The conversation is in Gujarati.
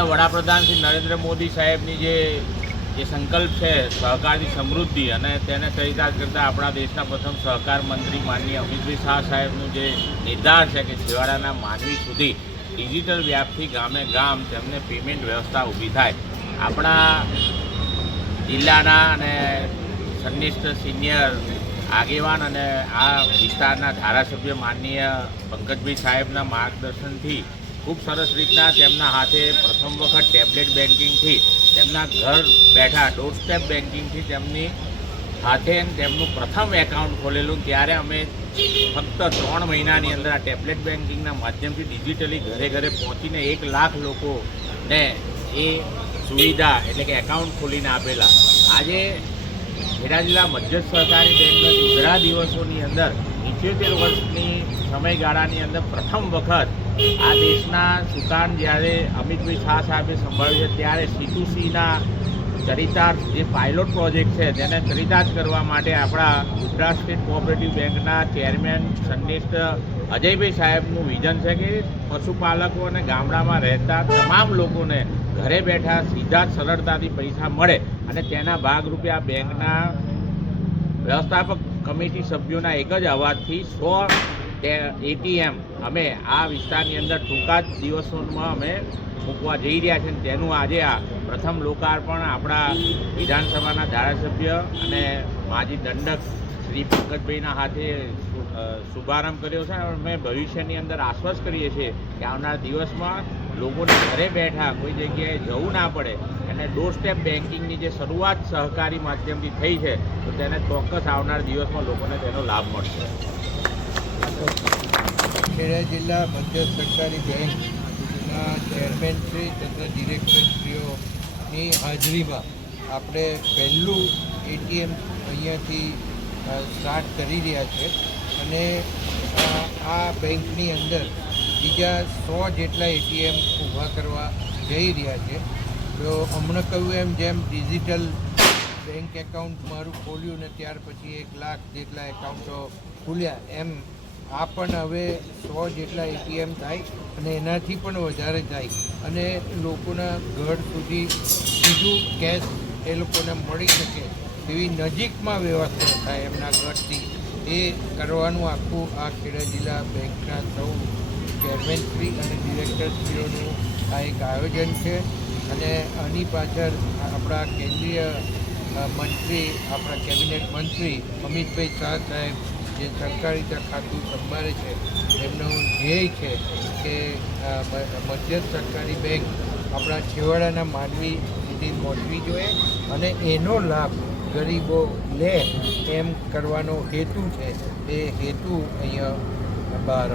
માનનીય વડાપ્રધાન શ્રી નરેન્દ્ર મોદી સાહેબની જે જે સંકલ્પ છે, સહકારની સમૃદ્ધિ અને તેને ચરિતાર્થ કરતાં આપણા દેશના પ્રથમ સહકાર મંત્રી માનનીય અમિતભાઈ શાહ સાહેબનું જે નિર્ધાર છે કે છેવાડાના માનવી સુધી ડિજિટલ વ્યાપથી ગામે ગામ તેમને પેમેન્ટ વ્યવસ્થા ઊભી થાય. આપણા જિલ્લાના અને સંનિષ્ઠ સિનિયર આગેવાન અને આ વિસ્તારના ધારાસભ્ય માનનીય પંકજભાઈ સાહેબના માર્ગદર્શનથી ખૂબ સરસ રીતના તેમના હાથે પ્રથમ વખત ટેબ્લેટ બેન્કિંગથી તેમના ઘર બેઠા ડોર સ્ટેપ બેન્કિંગથી તેમની હાથે તેમનું પ્રથમ એકાઉન્ટ ખોલેલું. ત્યારે અમે ફક્ત ત્રણ મહિનાની અંદર આ ટેબ્લેટ બેન્કિંગના માધ્યમથી ડિજિટલી ઘરે ઘરે પહોંચીને એક લાખ લોકોને એ સુવિધા એટલે કે એકાઉન્ટ ખોલીને આપેલા. આજે ખેડા જિલ્લા મધ્યસ્થ સહકારી બેંકના ગુજરા દિવસોની અંદર ઇઠ્યોતેર વર્ષની સમયગાળાની અંદર પ્રથમ વખત આ દેશના સુકાન જ્યારે અમિતભાઈ શાહ સાહેબે સંભાળ્યું છે, ત્યારે સીટુસીના ચરિતાર્થ, જે પાયલોટ પ્રોજેક્ટ છે, તેને ચરિતાર્થ કરવા માટે આપણા ગુજરાત સ્ટેટ કોઓપરેટિવ બેંકના ચેરમેન સંનિષ્ઠ અજયભાઈ સાહેબનું વિઝન છે કે પશુપાલકો અને ગામડામાં રહેતા તમામ લોકોને ઘરે બેઠા સીધા સરળતાથી પૈસા મળે અને તેના ભાગરૂપે આ બેંકના વ્યવસ્થાપક કમિટી સભ્યોના એક જ અવાજથી સો એટીએમ અમે આ વિસ્તારની અંદર ટૂંકા જ દિવસોમાં અમે મૂકવા જઈ રહ્યા છે અને તેનું આજે આ પ્રથમ લોકાર્પણ આપણા વિધાનસભાના ધારાસભ્ય અને માજી દંડક શ્રી પંકજભાઈના હાથે શુભારંભ કર્યો છે અને અમે ભવિષ્યની અંદર આશ્વાસ કરીએ છીએ કે આવનાર દિવસમાં લોકોને ઘરે બેઠા કોઈ જગ્યાએ જવું ના પડે અને ડોર સ્ટેપ બેન્કિંગની જે શરૂઆત સહકારી માધ્યમથી થઈ છે, તો તેને ચોક્કસ આવનાર દિવસમાં લોકોને તેનો લાભ મળશે. ખેડા જિલ્લા મધ્ય સરકારી બેંકના ચેરમેનશ્રી તથા ડિરેક્ટરશ્રીઓની હાજરીમાં આપણે પહેલું એટીએમ અહીંયાથી સ્ટાર્ટ કરી રહ્યા છે. અને આ બેંકની અંદર બીજા સો જેટલા એટીએમ ઊભા કરવા જઈ રહ્યા છે. તો હમણાં કહ્યું એમ જેમ ડિજિટલ બેંક એકાઉન્ટ મારું ખોલ્યું ને ત્યાર પછી એક લાખ જેટલા એકાઉન્ટો ખુલ્યા એમ, આ પણ હવે સો જેટલા એટીએમ થાય અને એનાથી પણ વધારે થાય. અને લોકોના ઘર સુધી સીધું કેશ એ લોકોને મળી શકે. એવી નજીકમાં વ્યવસ્થા થાય એમના ઘરથી, એ કરવાનું આખું આ ખેડા જિલ્લા બેંકના સૌ ચેરમેનશ્રી અને ડિરેક્ટરશ્રીઓનું આ એક આયોજન છે. અને આની પાછળ આપણા કેન્દ્રીય મંત્રી, આપણા કેબિનેટ મંત્રી અમિતભાઈ શાહ સાહેબ, જે સરકારી ખાતું સંભાળે છે, એમનું ધ્યેય છે કે મધ્યસ્થ સરકારી બેંક આપણા છેવાડાના માનવી સુધી પહોંચવી જોઈએ અને એનો લાભ ગરીબો લે એમ કરવાનો હેતુ છે. એ હેતુ અહીંયા બહાર